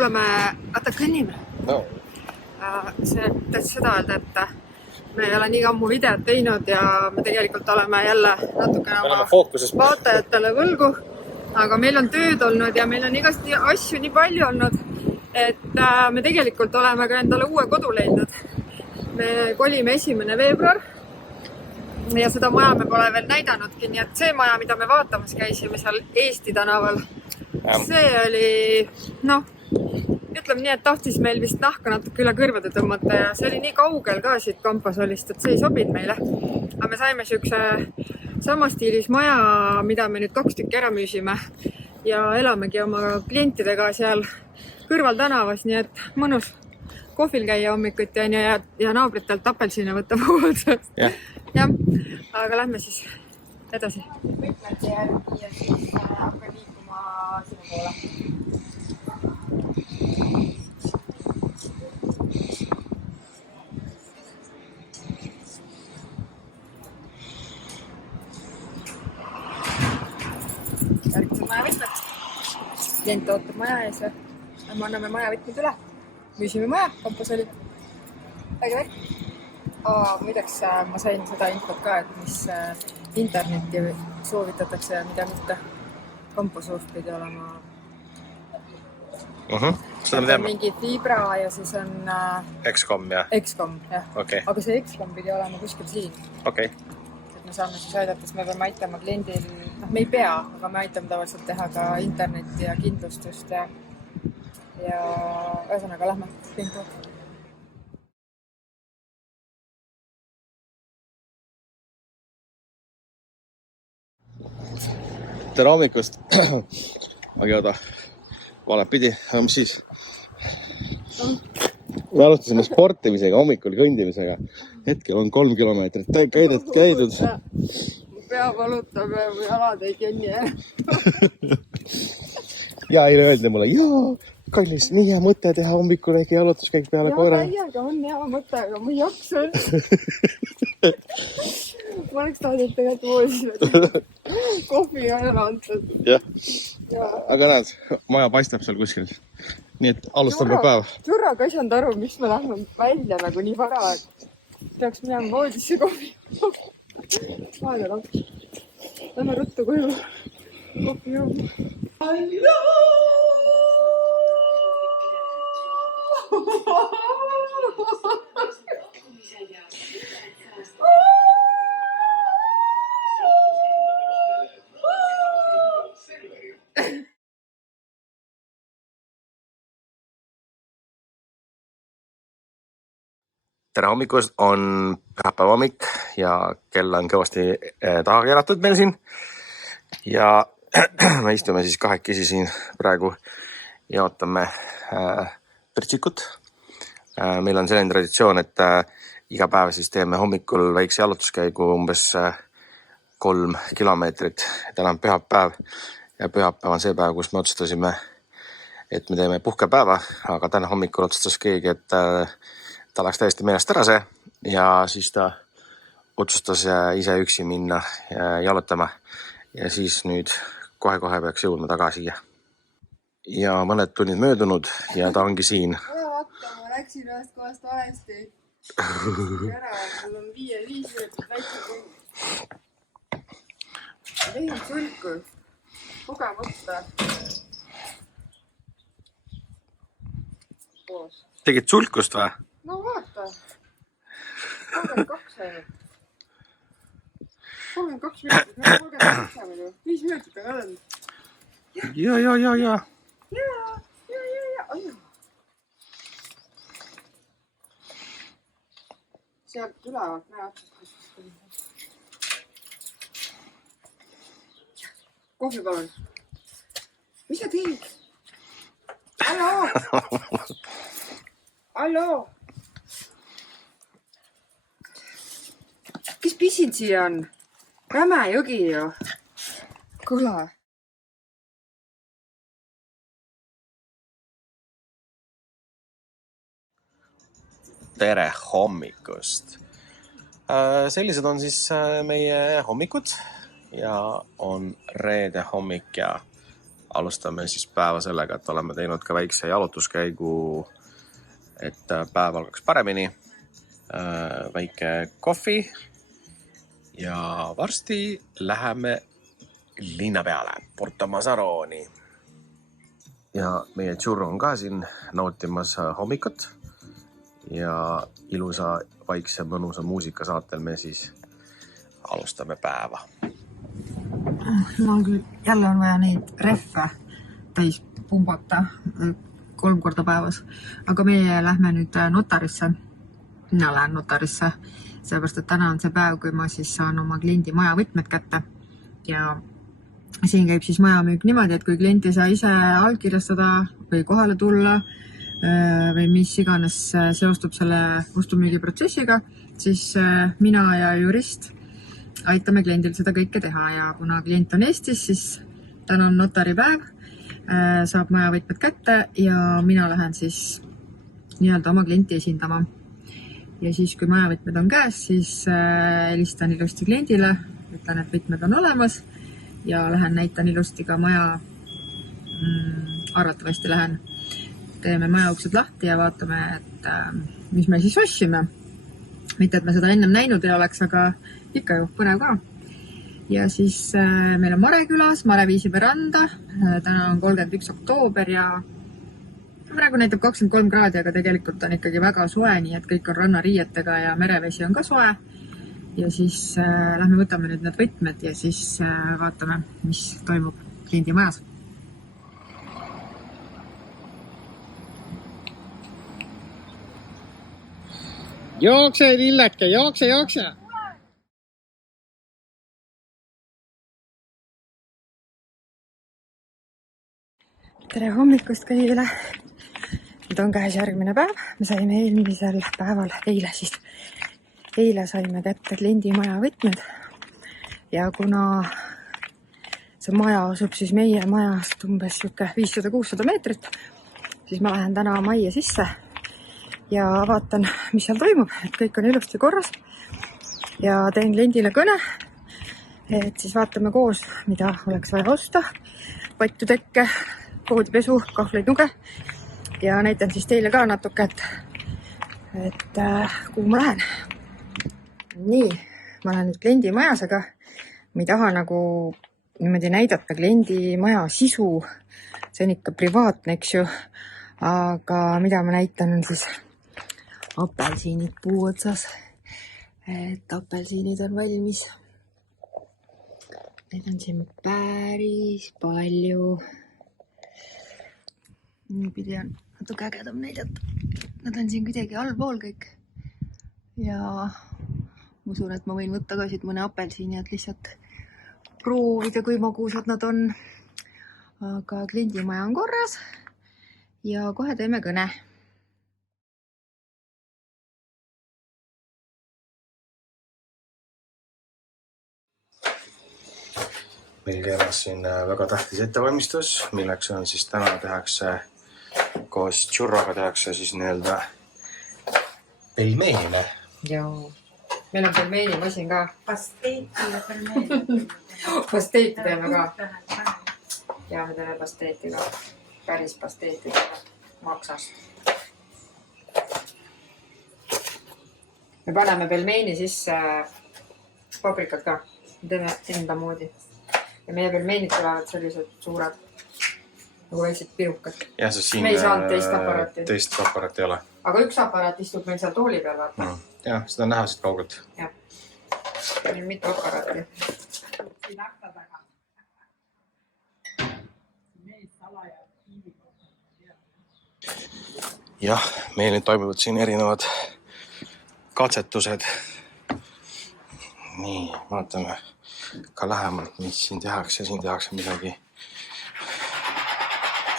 kuuleme, vaata kõnnime. No. See täitsa seda öelda, et me ei ole nii ammu videot teinud ja me tegelikult oleme jälle natukene oma vaatajatele võlgu. Aga meil on tööd olnud ja meil on igast asju nii palju olnud, et me tegelikult oleme ka endale uue kodu leidnud. Me kolime 1. veebruar ja seda maja me pole veel näidanudki, nii et see maja, mida me vaatamas käisime seal Eesti tänaval, see oli, ütleme nii, et tahtis meil vist nahka natuke üle kõrvade tõmmata ja see oli nii kaugel ka siit Kampasolist, et see ei sobinud meile. Aga me saime siukse samastiilis maja, mida me nüüd 2 tükki ära müüsime ja elamegi oma klientidega seal kõrval tänavas, nii et mõnus kohvil käia hommikuti ja naabritelt apelsine võtta puhutsast. Jah, aga lähme siis edasi. Võtmete järgi ja siis hakka liikuma sinu poole. Järgmised maja võtmed. Klient ootab maja ees ja me anname maja võtmed üle. Müüsime maja, Kampasoli. Väige värk. Muideks ma sain seda infot ka, et mis internetti soovitatakse ja mida mitte. Kampasuus pidi olema Seda me teeme. mingi Fibra ja siis on Excom, jah? Excom, jah. Okay. Aga see Excom pidi olema kuskil siin. Okay. Et me saame siis aidata, siis me peame aitama kliendil, me ei pea, aga me aitame tavaliselt teha ka internetti ja kindlustust ja ühesõnaga lähme pintu. Tere hommikust. Aga oota, valed pidi, aga mis siis? Me alustasime sportimisega, hommikul kõndimisega. Hetkel on 3 kilomeetrit käidud. Mu pea valutab ja mu jalad ei kõnni. Ja eile öeldi mulle, kallis, nii hea mõte teha hommikul äkki jalutuskäik peale koera. Täiega on hea mõte, aga ma ei jaksa. Ma oleks tahtnud tegelikult voolisi kohvi ära antud. Jah, aga näed, maja paistab seal kuskil. Nii et alustame päev. Tšurraga ei saanud aru, miks me lähme välja nagu nii vara, et peaks minema voodisse kohvi. Aega laps. Lähme ruttu koju. Kohvi jooma. Tere hommikust, on pühapäeva hommik ja kell on kõvasti taha keeratud meil siin. Ja me istume siis kahekesi siin praegu ja ootame Pirtsikut. Meil on selline traditsioon, et iga päev siis teeme hommikul väikse jalutuskäigu umbes 3 kilomeetrit. Täna on pühapäev ja pühapäev on see päev, kus me otsustasime, et me teeme puhkepäeva, aga täna hommikul otsustas keegi, et ta läks täiesti meelest ära see ja siis ta otsustas ise üksi minna jalutama ja siis nüüd kohe peaks jõudma tagasi. Ja mõned tunnid möödunud ja ta ongi siin. Ma läksin ühest kohast valesti. Ära, mul on 5 minutit väikse kõik. Tegin sulku. Kogemata. Koos. Tegid sulkust või? No vaata. 32 ainult. 32 minutit, 32 minutit. 5 minutit on olnud. Ja. Sealt ülevad näe otsast. Kohvi palun. Mis sa teed? Hallo. Kes pisid siia on? Räme jõgi ju. Kuule. Tere hommikust. Sellised on siis meie hommikud ja on reede hommik ja alustame siis päeva sellega, et oleme teinud ka väikse jalutuskäigu, et päev algaks paremini. Väike kohvi ja varsti läheme linna peale, Porto Mazaroni. Ja meie Churro on ka siin nautimas hommikut ja ilusa, vaikse, mõnusa muusika saatel me siis alustame päeva. Mul küll jälle on vaja neid rehve täis pumbata 3 korda päevas, aga meie lähme nüüd notarisse. Mina lähen notarisse, sellepärast et täna on see päev, kui ma siis saan oma kliendi maja võtmed kätte ja siin käib siis majamüük niimoodi, et kui klient ei saa ise allkirjastada või kohale tulla või mis iganes seostub selle ostumüügiprotsessiga, siis mina ja jurist aitame kliendil seda kõike teha ja kuna klient on Eestis, siis täna on notaripäev, saab majavõtmed kätte ja mina lähen siis nii-öelda oma klienti esindama. Ja siis, kui majavõtmed on käes, siis helistan ilusti kliendile, ütlen, et võtmed on olemas ja lähen näitan ilusti ka maja, arvatavasti lähen. Teeme maja uksed lahti ja vaatame, et mis me siis ostsime. Mitte, et me seda ennem näinud ei oleks, aga ikka ju põnev ka. Ja siis meil on Mare külas, Mare viisib randa. Täna on 31. oktoober ja praegu näitab 23 kraadi, aga tegelikult on ikkagi väga soe, nii et kõik on rannariietega ja merevesi on ka soe. Ja siis lähme võtame nüüd need võtmed ja siis vaatame, mis toimub kliendi majas. Jookse, lilleke, jookse! Tere hommikust kõigile! Nüüd on käes järgmine päev. Me saime eelmisel päeval, eile saime kätte kliendi maja võtmed ja kuna see maja asub siis meie majast umbes 500-600 meetrit, siis ma lähen täna majja sisse ja vaatan, mis seal toimub, et kõik on ilusti korras ja teen kliendile kõne, et siis vaatame koos, mida oleks vaja osta, patju tekke, voodipesu, kahvleid, nuge ja näitan siis teile ka natuke, et kuhu ma lähen. Nii, ma olen nüüd kliendi majas, aga ma ei taha nagu niimoodi näidata kliendi maja sisu. See on ikka privaatne, eks ju. Aga mida ma näitan on siis apelsiinid puu otsas. Et apelsiinid on valmis. Neid on siin päris palju. Niipidi on natuke ägedam näidata. Nad on siin kuidagi allpool kõik. Ja usun, et ma võin võtta ka siit mõne apelsiini, et lihtsalt proovida, kui magusad nad on. Aga kliendi maja on korras ja kohe teeme kõne. Meil käimas siin väga tähtis ettevalmistus, milleks on siis täna tehakse koos Churroga tehakse siis nii-öelda pelmeene. Joo. Meil on pelmeenimasin ka. Pasteeti ja pelmeeni. Pasteeti teeme ka. Ja me teeme pasteeti ka. Päris pasteeti teeme maksast. Me paneme pelmeeni sisse paprikat ka. Me teeme enda moodi. Ja meie pelmeenid tulevad sellised suured, nagu väiksed pirukad. Ja, siin me ei saanud teist aparaati. Teist aparaati ei ole. Aga üks aparaat istub meil seal tooli peal, vaata. Ja, seda on näha siit kaugelt. Ja. Meil on mitu aparaati. Jah, meil nüüd toimuvad siin erinevad katsetused. Nii, vaatame ka lähemalt, mis siin tehakse. Siin tehakse midagi.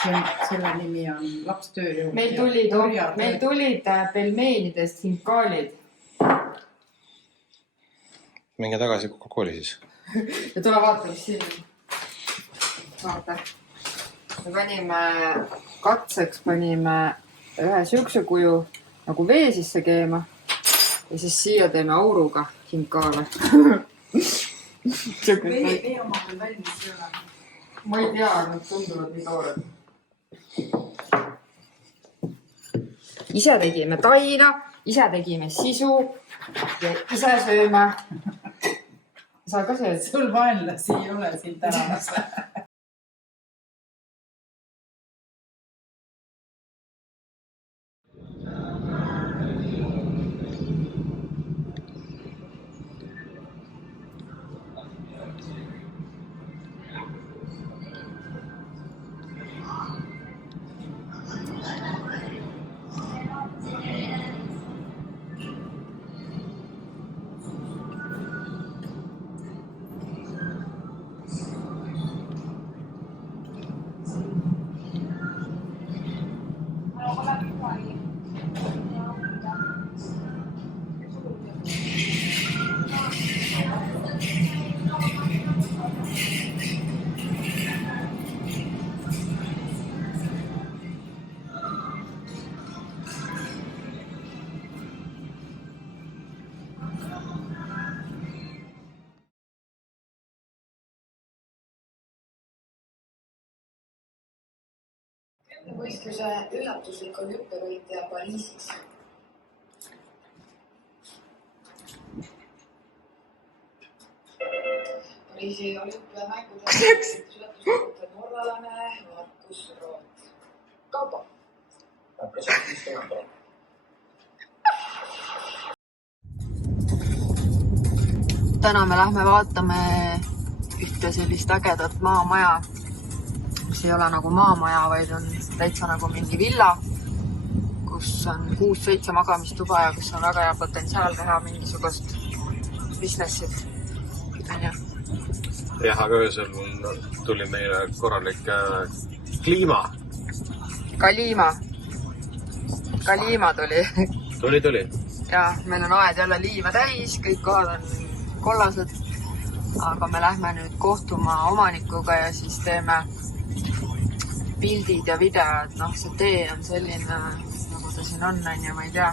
Selle nimi on lapstööjõud. Meil tulid pelmeenidest hinkaalid. Minge tagasi kooli siis. Ja tule vaata, mis siin on. Vaata. Me panime katseks ühe sükse kuju nagu vee sisse keema ja siis siia teeme auruga hinkaale. Vee oma veel valmis ei ole. ma ei tea, nad tunduvad nii toored. Ise tegime taina, ise tegime sisu ja ise sööme. Sa ka sööd? Sul vaenlasi ei ole siin tänavas. Võistluse üllatuslik olümpiavõitja Pariisis. Pariisi olümpiamängudel üllatuslikult norralane Markus Roth. Kaupo. Täna me lähme vaatame ühte sellist ägedat maamaja, mis ei ole nagu maamaja, vaid on täitsa nagu mingi villa, kus on 6-7 magamistuba ja kus on väga hea potentsiaal teha mingisugust businessit. Jah, aga öösel tuli meile korralik kliima. Kaliima tuli. Tuli. Ja meil on aed jälle liiva täis, kõik kohad on kollased. Aga me lähme nüüd kohtuma omanikuga ja siis teeme pildid ja video, et see tee on selline, nagu ta siin on ja ma ei tea.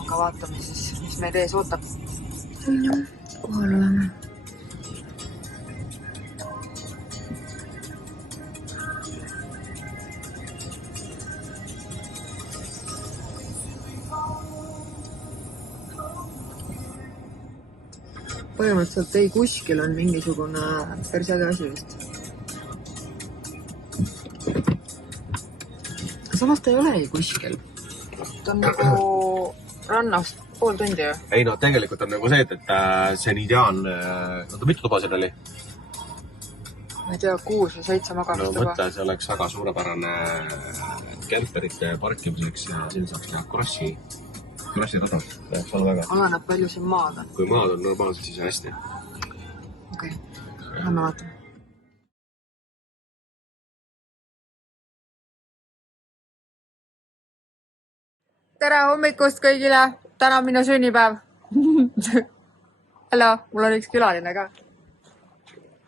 Aga vaatame siis, mis meid ees ootab. Kohal oleme. Põhimõtteliselt ei kuskil on mingisugune päris äge asi vist. Samas ta ei ole ei kuskil. Ta on nagu rannast pool tundi ju. Ei no tegelikult on nagu see, et see on ideaan. Mitu tuba siin oli? Ma ei tea, 6 või 7 magamistuba. No mõtle, see oleks väga suurepärane kemperite parkimiseks ja siin saaks teha krossirada. Oleneb palju siin maad on. Kui maad on normaalselt, siis hästi. Okei, lähme vaatame. Tere hommikust kõigile! Täna on minu sünnipäev. Hello, mul on üks külaline ka.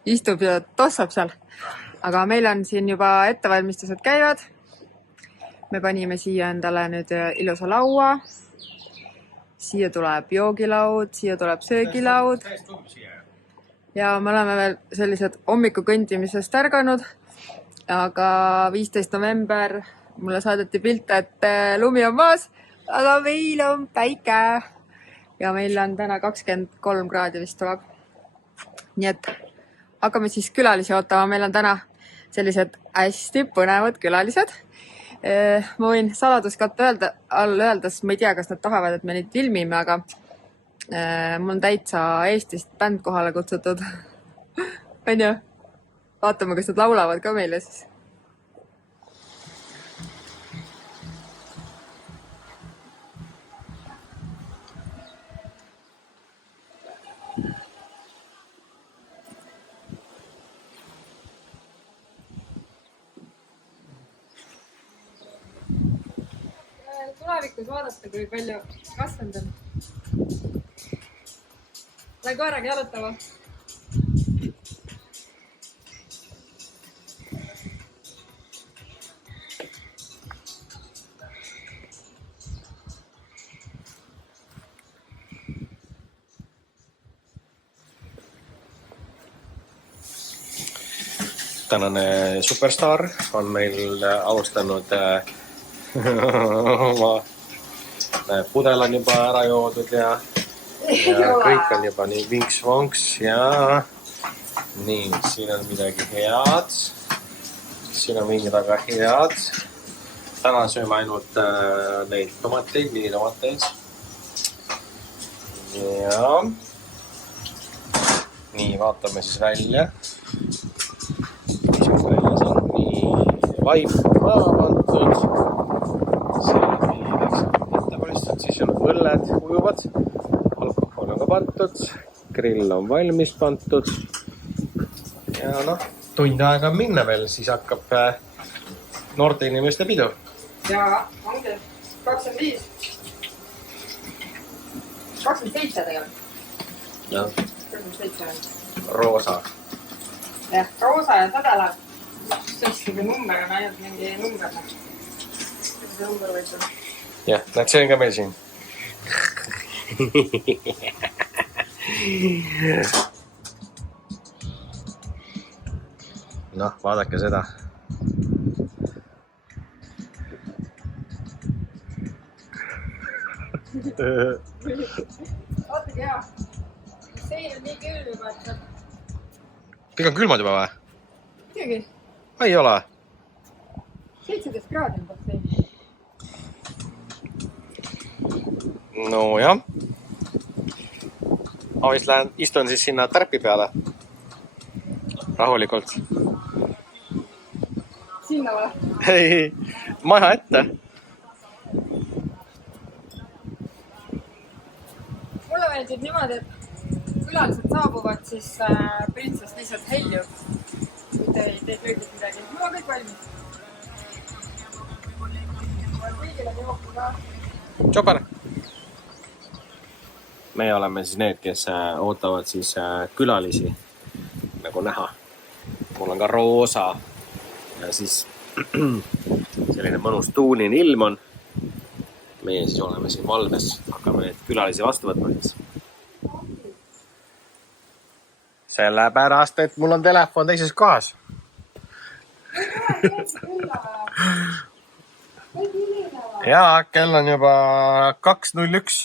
Istub ja tossab seal. Aga meil on siin juba ettevalmistused käivad. Me panime siia endale nüüd ilusa laua. Siia tuleb joogilaud, siia tuleb söögilaud. Ja me oleme veel sellised hommikukõndimisest ärganud. Aga 15. november mulle saadeti pilte, et lumi on maas, aga meil on päike. Ja meil on täna 23 kraadi vist tuleb. Nii et hakkame siis külalisi ootama. Meil on täna sellised hästi põnevad külalised. Ma võin saladuskatte all öelda, sest ma ei tea, kas nad tahavad, et me neid filmime, aga mul on täitsa Eestist bänd kohale kutsutud. On ju? Vaatame, kas nad laulavad ka meile siis. Tulevikus vaadata, kui palju kasvanud on. Lähe koeraga jalutama. tänane superstaar on meil alustanud oma pudel on juba ära joodud ja kõik on juba nii vinks-vonks ja nii, siin on midagi head. Siin on mingid väga head. Täna sööme ainult neid tomateid, minitomateid. Ja nii, vaatame siis välja. Mis väljas on nii vaip maha pandud. Siis on õlled ujuvad. Alkohol on ka pandud. Grill on valmis pandud. Ja noh, tund aega on minna veel, siis hakkab noorte inimeste pidu. Jaa, ongi 25. 27 tegelikult. Ja, 27 on. roosa. Jah, roosa ja sadala. See number on ainult mingi number. See number võiks olla. Jah, näed, see on ka meil siin. Noh, vaadake seda. Vaatagi hea. Sein on nii külm juba, et Kõik on külmad juba või? midagi. Ei ole. 17 kraadi on bassein. No jah. Ma vist lähen, istun siis sinna tärpi peale. Rahulikult. Sinna või? Ei, maja ette. Mulle meeldib niimoodi, et külalised saabuvad, siis printsess lihtsalt heljub. Kui te ei tee kõigit midagi. Mul on kõik valmis. Kõigil on jooku ka. Super. Me oleme siis need, kes ootavad siis külalisi nagu näha. Mul on ka roosa ja siis selline mõnus tuuline ilm on. Meie siis oleme siin valves, hakkame neid külalisi vastu võtma siis. Sellepärast, et mul on telefon teises kohas. Jaa, kell on juba 2:01.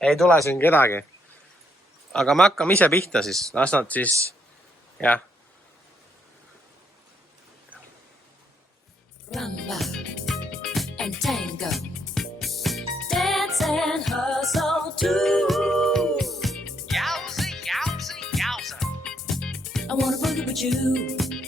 Ei tule siin kedagi. Aga me hakkame ise pihta siis. Las nad siis, jah. Rumba and tango, dance and hustle too. Yowza, yowza, yowza. I wanna boogie with you.